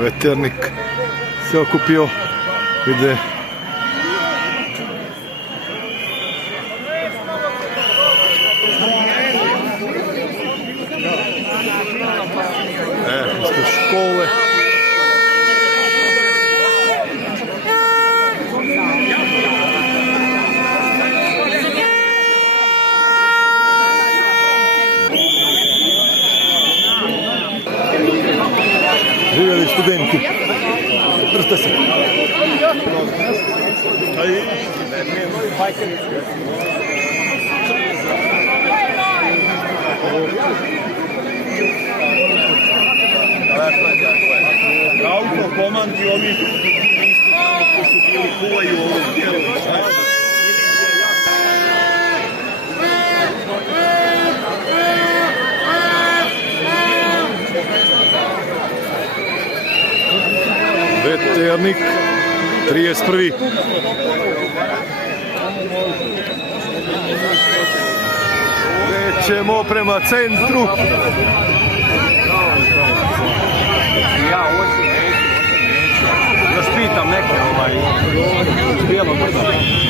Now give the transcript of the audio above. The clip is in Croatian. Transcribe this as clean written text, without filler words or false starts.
Veternik se okupio, vide. Ispred škole. Živjeli studenti. Prsta se. Auto komandi ovih koji su bili kuvaju ovom dijelu. Veternik 31. Krećemo prema centru. Ja hoću, neću. Još pitam neke bijelom brzo.